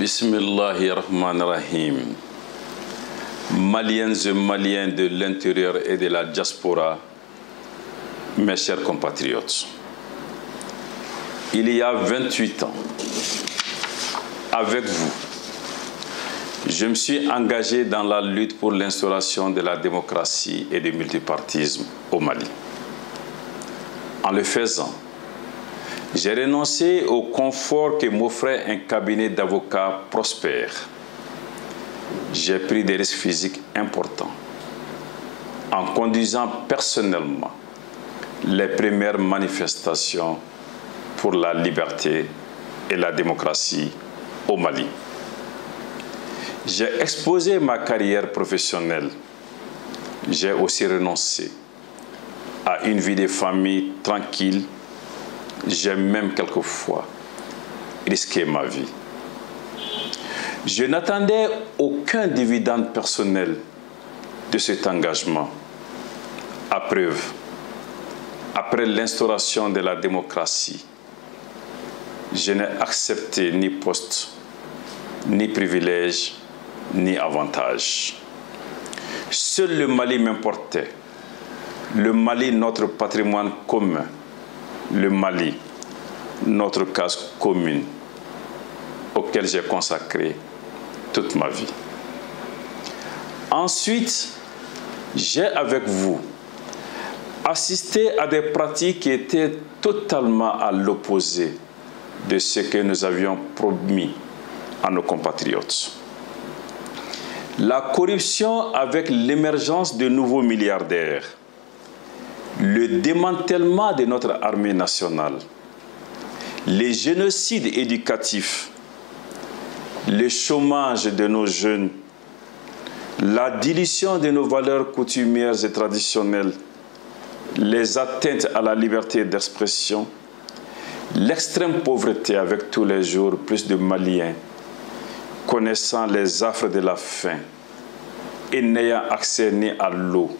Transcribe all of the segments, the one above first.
Bismillahirrahmanirrahim. Maliennes et Maliens de l'intérieur et de la diaspora, mes chers compatriotes, il y a 28 ans, avec vous, je me suis engagé dans la lutte pour l'instauration de la démocratie et du multipartisme au Mali. En le faisant, j'ai renoncé au confort que m'offrait un cabinet d'avocats prospère. J'ai pris des risques physiques importants en conduisant personnellement les premières manifestations pour la liberté et la démocratie au Mali. J'ai exposé ma carrière professionnelle. J'ai aussi renoncé à une vie de famille tranquille. J'ai même quelquefois risqué ma vie. Je n'attendais aucun dividende personnel de cet engagement. À preuve, après l'instauration de la démocratie, je n'ai accepté ni poste, ni privilège, ni avantage. Seul le Mali m'importait. Le Mali, notre patrimoine commun. Le Mali, notre cause commune, auquel j'ai consacré toute ma vie. Ensuite, j'ai avec vous assisté à des pratiques qui étaient totalement à l'opposé de ce que nous avions promis à nos compatriotes. La corruption avec l'émergence de nouveaux milliardaires, le démantèlement de notre armée nationale, les génocides éducatifs, le chômage de nos jeunes, la dilution de nos valeurs coutumières et traditionnelles, les atteintes à la liberté d'expression, l'extrême pauvreté avec tous les jours plus de Maliens connaissant les affres de la faim et n'ayant accès ni à l'eau,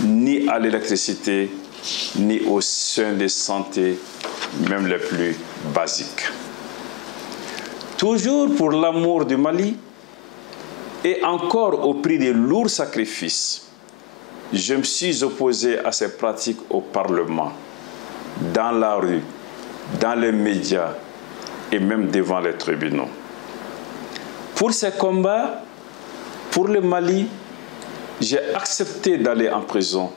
ni à l'électricité, ni aux soins de santé, même les plus basiques. Toujours pour l'amour du Mali, et encore au prix de lourds sacrifices, je me suis opposé à ces pratiques au Parlement, dans la rue, dans les médias et même devant les tribunaux. Pour ces combats, pour le Mali, j'ai accepté d'aller en prison.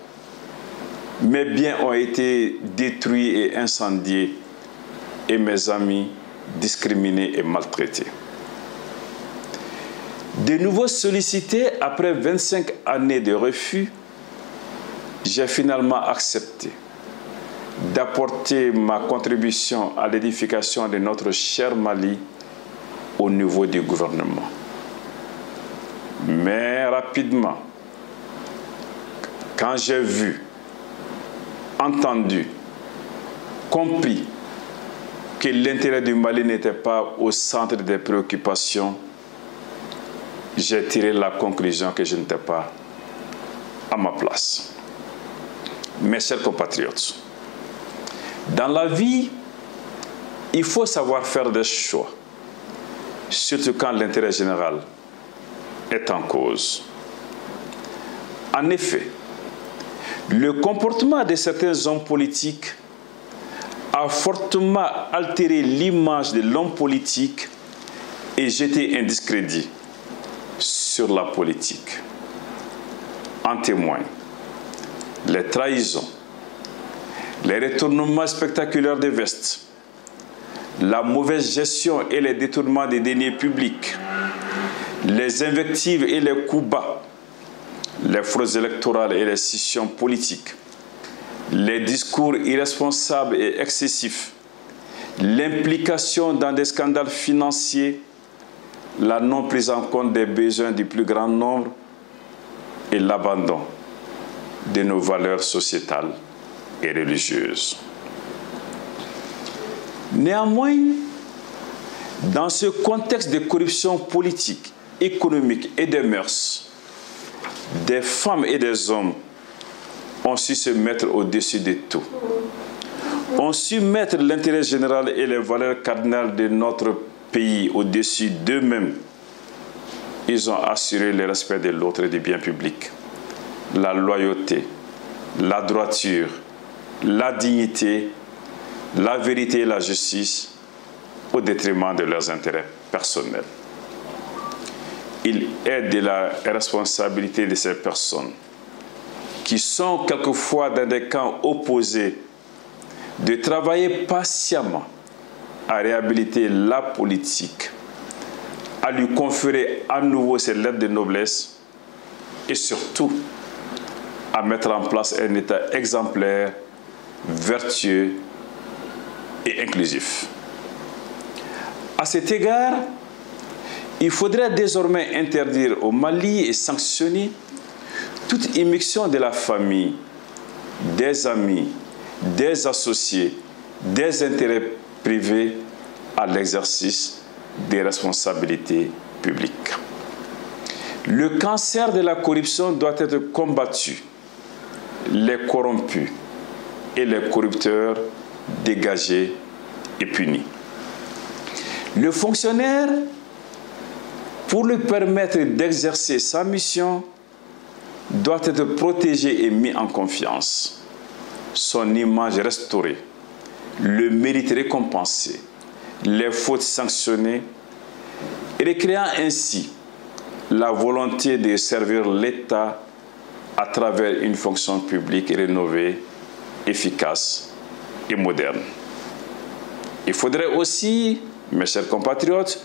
Mes biens ont été détruits et incendiés et mes amis discriminés et maltraités. De nouveau sollicité après 25 années de refus, j'ai finalement accepté d'apporter ma contribution à l'édification de notre cher Mali au niveau du gouvernement. Mais rapidement, quand j'ai vu, entendu, compris que l'intérêt du Mali n'était pas au centre des préoccupations, j'ai tiré la conclusion que je n'étais pas à ma place. Mes chers compatriotes, dans la vie, il faut savoir faire des choix, surtout quand l'intérêt général est en cause. En effet, le comportement de certains hommes politiques a fortement altéré l'image de l'homme politique et jeté un discrédit sur la politique. En témoignent les trahisons, les retournements spectaculaires des vestes, la mauvaise gestion et les détournements des deniers publics, les invectives et les coups bas, les fraudes électorales et les scissions politiques, les discours irresponsables et excessifs, l'implication dans des scandales financiers, la non prise en compte des besoins du plus grand nombre et l'abandon de nos valeurs sociétales et religieuses. Néanmoins, dans ce contexte de corruption politique, économique et des mœurs, des femmes et des hommes ont su se mettre au-dessus de tout. Ont su mettre l'intérêt général et les valeurs cardinales de notre pays au-dessus d'eux-mêmes, ils ont assuré le respect de l'autre et des biens publics, la loyauté, la droiture, la dignité, la vérité et la justice au détriment de leurs intérêts personnels. Il est de la responsabilité de ces personnes qui sont quelquefois dans des camps opposés de travailler patiemment à réhabiliter la politique, à lui conférer à nouveau ses lettres de noblesse et surtout à mettre en place un État exemplaire, vertueux et inclusif. À cet égard, il faudrait désormais interdire au Mali et sanctionner toute immixtion de la famille, des amis, des associés, des intérêts privés à l'exercice des responsabilités publiques. Le cancer de la corruption doit être combattu, les corrompus et les corrupteurs dégagés et punis. Le fonctionnaire, pour lui permettre d'exercer sa mission, doit être protégé et mis en confiance, son image restaurée, le mérite récompensé, les fautes sanctionnées, et créant ainsi la volonté de servir l'État à travers une fonction publique rénovée, efficace et moderne. Il faudrait aussi, mes chers compatriotes,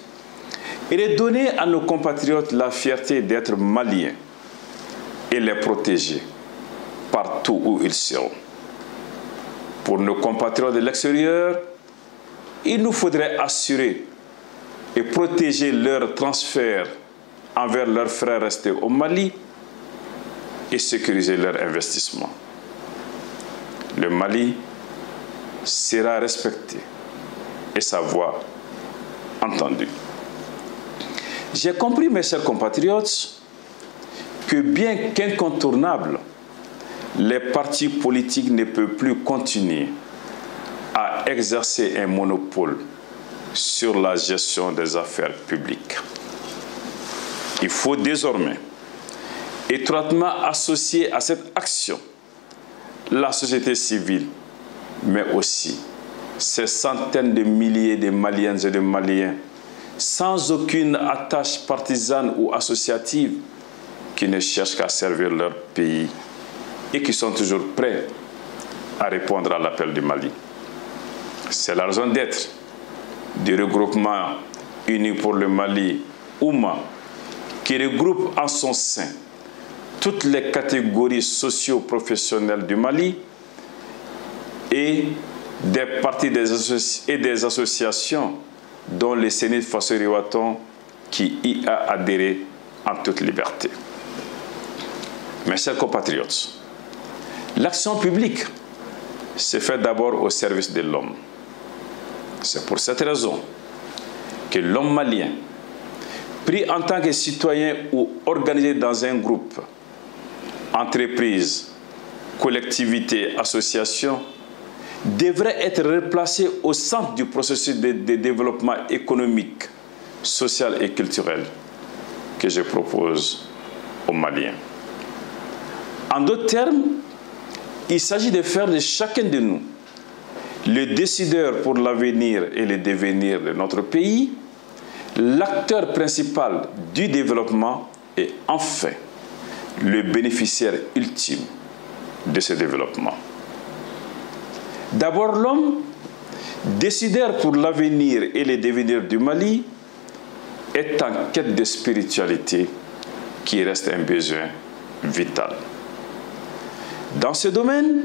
donner à nos compatriotes la fierté d'être maliens et les protéger partout où ils seront. Pour nos compatriotes de l'extérieur, il nous faudrait assurer et protéger leur transfert envers leurs frères restés au Mali et sécuriser leur investissement. Le Mali sera respecté et sa voix entendue. J'ai compris, mes chers compatriotes, que bien qu'incontournables, les partis politiques ne peuvent plus continuer à exercer un monopole sur la gestion des affaires publiques. Il faut désormais étroitement associer à cette action la société civile, mais aussi ces centaines de milliers de Maliennes et de Maliens sans aucune attache partisane ou associative qui ne cherchent qu'à servir leur pays et qui sont toujours prêts à répondre à l'appel du Mali. C'est la raison d'être du regroupement uni pour le Mali, OUMA, qui regroupe en son sein toutes les catégories socio-professionnelles du Mali et des partis et des associations dont le Sénat Faso-Riwaton qui y a adhéré en toute liberté. Mes chers compatriotes, l'action publique se fait d'abord au service de l'homme. C'est pour cette raison que l'homme malien, pris en tant que citoyen ou organisé dans un groupe, entreprise, collectivité, association, devrait être replacé au centre du processus de développement économique, social et culturel que je propose aux Maliens. En d'autres termes, il s'agit de faire de chacun de nous le décideur pour l'avenir et le devenir de notre pays, l'acteur principal du développement et enfin le bénéficiaire ultime de ce développement. D'abord l'homme, décideur pour l'avenir et le devenir du Mali, est en quête de spiritualité qui reste un besoin vital. Dans ce domaine,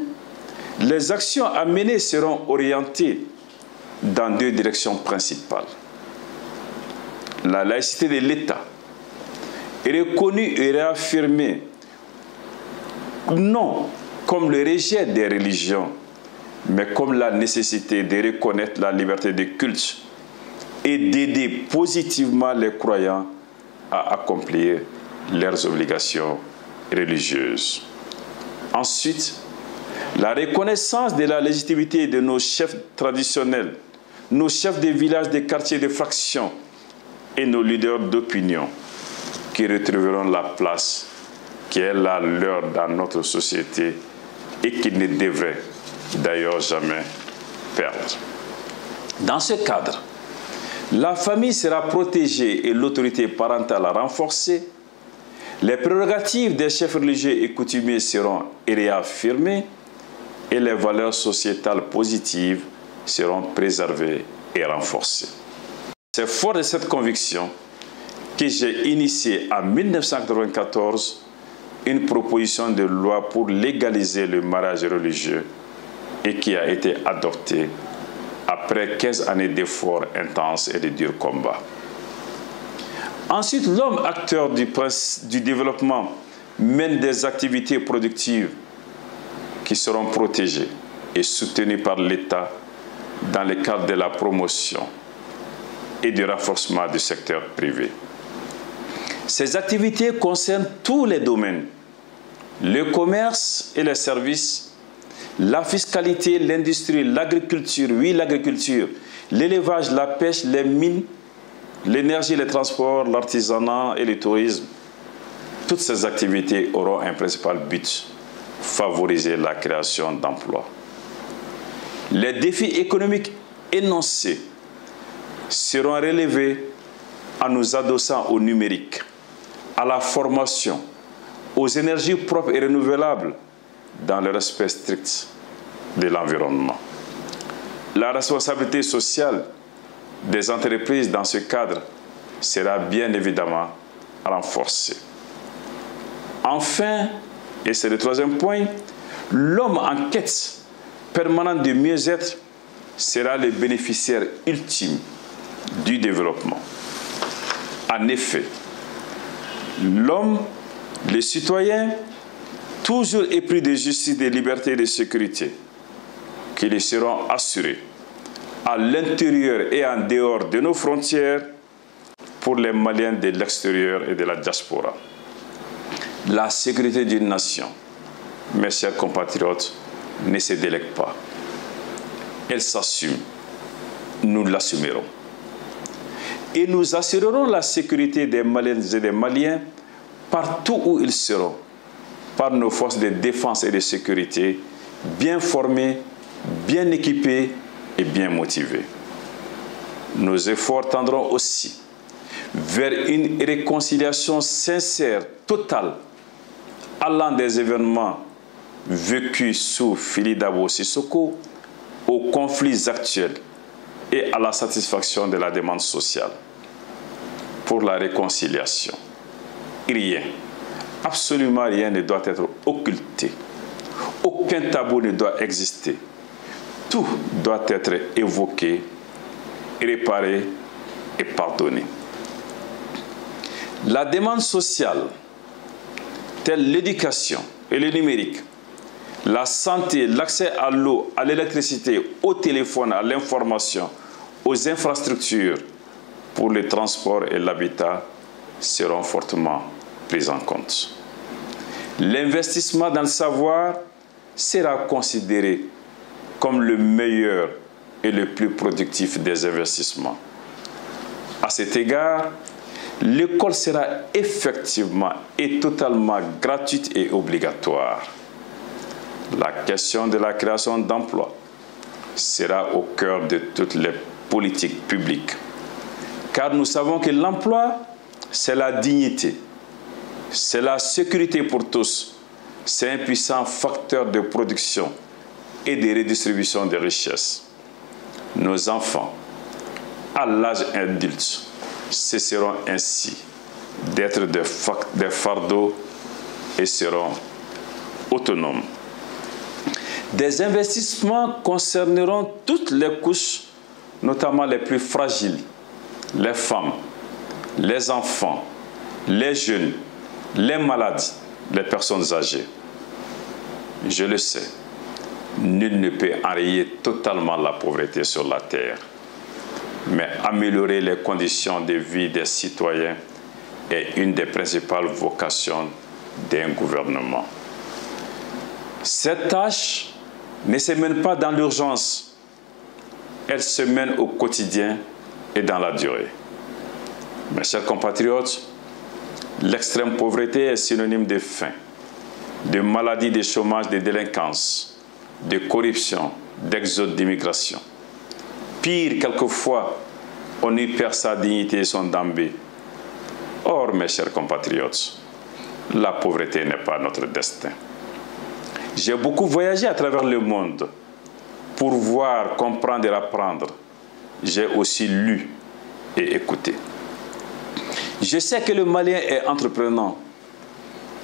les actions à mener seront orientées dans deux directions principales. La laïcité de l'État est reconnue et réaffirmée non comme le rejet des religions, mais comme la nécessité de reconnaître la liberté de culte et d'aider positivement les croyants à accomplir leurs obligations religieuses. Ensuite, la reconnaissance de la légitimité de nos chefs traditionnels nos chefs de village, des quartiers, de fractions et nos leaders d'opinion qui retrouveront la place qui est la leur dans notre société et qu'ils ne devraient d'ailleurs jamais perdre. Dans ce cadre, la famille sera protégée et l'autorité parentale renforcée. Les prérogatives des chefs religieux et coutumiers seront réaffirmées et les valeurs sociétales positives seront préservées et renforcées. C'est fort de cette conviction que j'ai initié en 1994 une proposition de loi pour légaliser le mariage religieux et qui a été adoptée après 15 années d'efforts intenses et de durs combats. Ensuite, l'homme acteur du développement mène des activités productives qui seront protégées et soutenues par l'État dans le cadre de la promotion et du renforcement du secteur privé. Ces activités concernent tous les domaines, le commerce et les services, la fiscalité, l'industrie, l'agriculture, oui l'agriculture, l'élevage, la pêche, les mines, l'énergie, les transports, l'artisanat et le tourisme. Toutes ces activités auront un principal but, favoriser la création d'emplois. Les défis économiques énoncés seront relevés en nous adossant au numérique, à la formation, aux énergies propres et renouvelables, dans le respect strict de l'environnement. La responsabilité sociale des entreprises dans ce cadre sera bien évidemment renforcée. Enfin, et c'est le troisième point, l'homme en quête permanente de mieux-être sera le bénéficiaire ultime du développement. En effet, l'homme, le citoyen, toujours épris de justice, de liberté et de sécurité, qui lui seront assurés à l'intérieur et en dehors de nos frontières pour les Maliens de l'extérieur et de la diaspora. La sécurité d'une nation, mes chers compatriotes, ne se délègue pas. Elle s'assume. Nous l'assumerons. Et nous assurerons la sécurité des Maliennes et des Maliens partout où ils seront, par nos forces de défense et de sécurité, bien formées, bien équipées et bien motivées. Nos efforts tendront aussi vers une réconciliation sincère, totale, allant des événements vécus sous Fili Dabo Sissoko aux conflits actuels et à la satisfaction de la demande sociale. Pour la réconciliation, rien, absolument rien ne doit être occulté. Aucun tabou ne doit exister. Tout doit être évoqué, réparé et pardonné. La demande sociale, telle l'éducation et le numérique, la santé, l'accès à l'eau, à l'électricité, au téléphone, à l'information, aux infrastructures pour le transport et l'habitat seront fortement pris en compte. L'investissement dans le savoir sera considéré comme le meilleur et le plus productif des investissements. À cet égard, l'école sera effectivement et totalement gratuite et obligatoire. La question de la création d'emplois sera au cœur de toutes les politiques publiques. Car nous savons que l'emploi, c'est la dignité, c'est la sécurité pour tous, c'est un puissant facteur de production et de redistribution des richesses. Nos enfants, à l'âge adulte, cesseront ainsi d'être des fardeaux et seront autonomes. Des investissements concerneront toutes les couches, notamment les plus fragiles, les femmes, les enfants, les jeunes, les malades, les personnes âgées. Je le sais, nul ne peut enrayer totalement la pauvreté sur la terre, mais améliorer les conditions de vie des citoyens est une des principales vocations d'un gouvernement. Cette tâche ne se mène pas dans l'urgence. elle se mène au quotidien et dans la durée. Mes chers compatriotes, l'extrême pauvreté est synonyme de faim, de maladie, de chômage, de délinquance, de corruption, d'exode, d'immigration. Pire, quelquefois, on y perd sa dignité et son dambé. Or, mes chers compatriotes, la pauvreté n'est pas notre destin. J'ai beaucoup voyagé à travers le monde pour voir, comprendre et apprendre. J'ai aussi lu et écouté. Je sais que le Malien est entreprenant.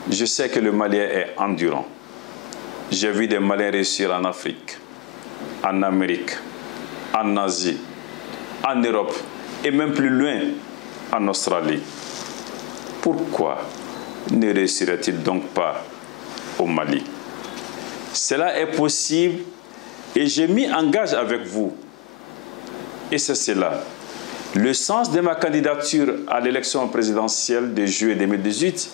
Je sais que le Malien est endurant. J'ai vu des Maliens réussir en Afrique, en Amérique, en Asie, en Europe et même plus loin, en Australie. Pourquoi ne réussirait-il donc pas au Mali? Cela est possible et j'ai mis en gage avec vous. Et c'est cela. Le sens de ma candidature à l'élection présidentielle de juillet 2018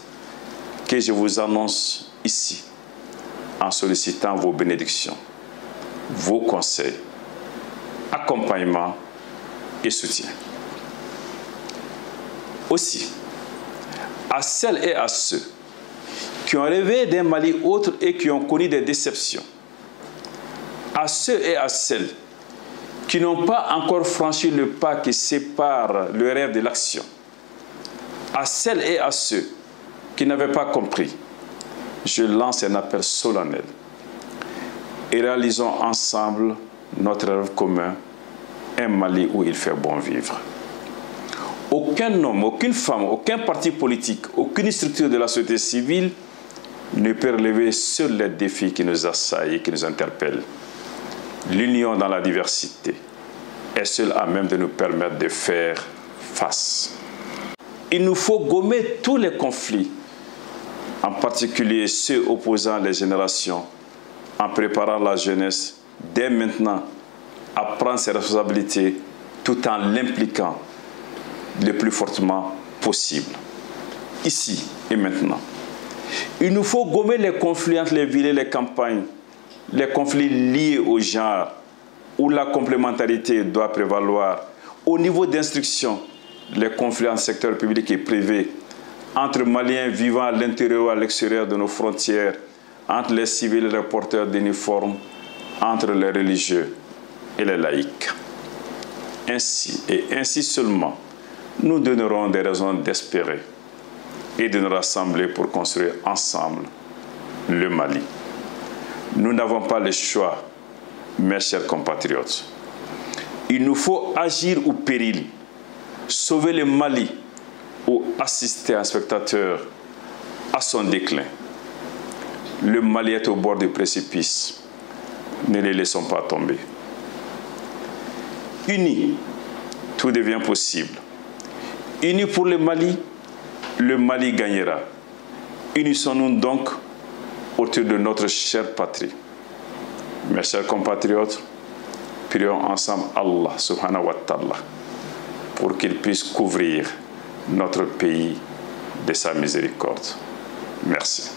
que je vous annonce ici en sollicitant vos bénédictions, vos conseils, accompagnement et soutien. Aussi, à celles et à ceux qui ont rêvé d'un Mali autre et qui ont connu des déceptions, à ceux et à celles qui n'ont pas encore franchi le pas qui sépare le rêve de l'action, à celles et à ceux qui n'avaient pas compris, je lance un appel solennel et réalisons ensemble notre rêve commun, un Mali où il fait bon vivre. Aucun homme, aucune femme, aucun parti politique, aucune structure de la société civile ne peut relever seuls les défis qui nous assaillent, qui nous interpellent. L'union dans la diversité est seule à même de nous permettre de faire face. Il nous faut gommer tous les conflits, en particulier ceux opposant les générations, en préparant la jeunesse dès maintenant à prendre ses responsabilités tout en l'impliquant le plus fortement possible, ici et maintenant. Il nous faut gommer les conflits entre les villes et les campagnes, les conflits liés au genre, où la complémentarité doit prévaloir. Au niveau d'instruction, les conflits entre secteur public et privé, entre Maliens vivant à l'intérieur ou à l'extérieur de nos frontières, entre les civils et les porteurs d'uniformes, entre les religieux et les laïcs. Ainsi, et ainsi seulement, nous donnerons des raisons d'espérer et de nous rassembler pour construire ensemble le Mali. Nous n'avons pas le choix, mes chers compatriotes. Il nous faut agir au péril, sauver le Mali ou assister un spectateur à son déclin. Le Mali est au bord du précipice. Ne les laissons pas tomber. Unis, tout devient possible. Unis pour le Mali gagnera. Unissons-nous donc autour de notre chère patrie. Mes chers compatriotes, prions ensemble Allah subhanahu wa ta'ala pour qu'il puisse couvrir notre pays de sa miséricorde. Merci.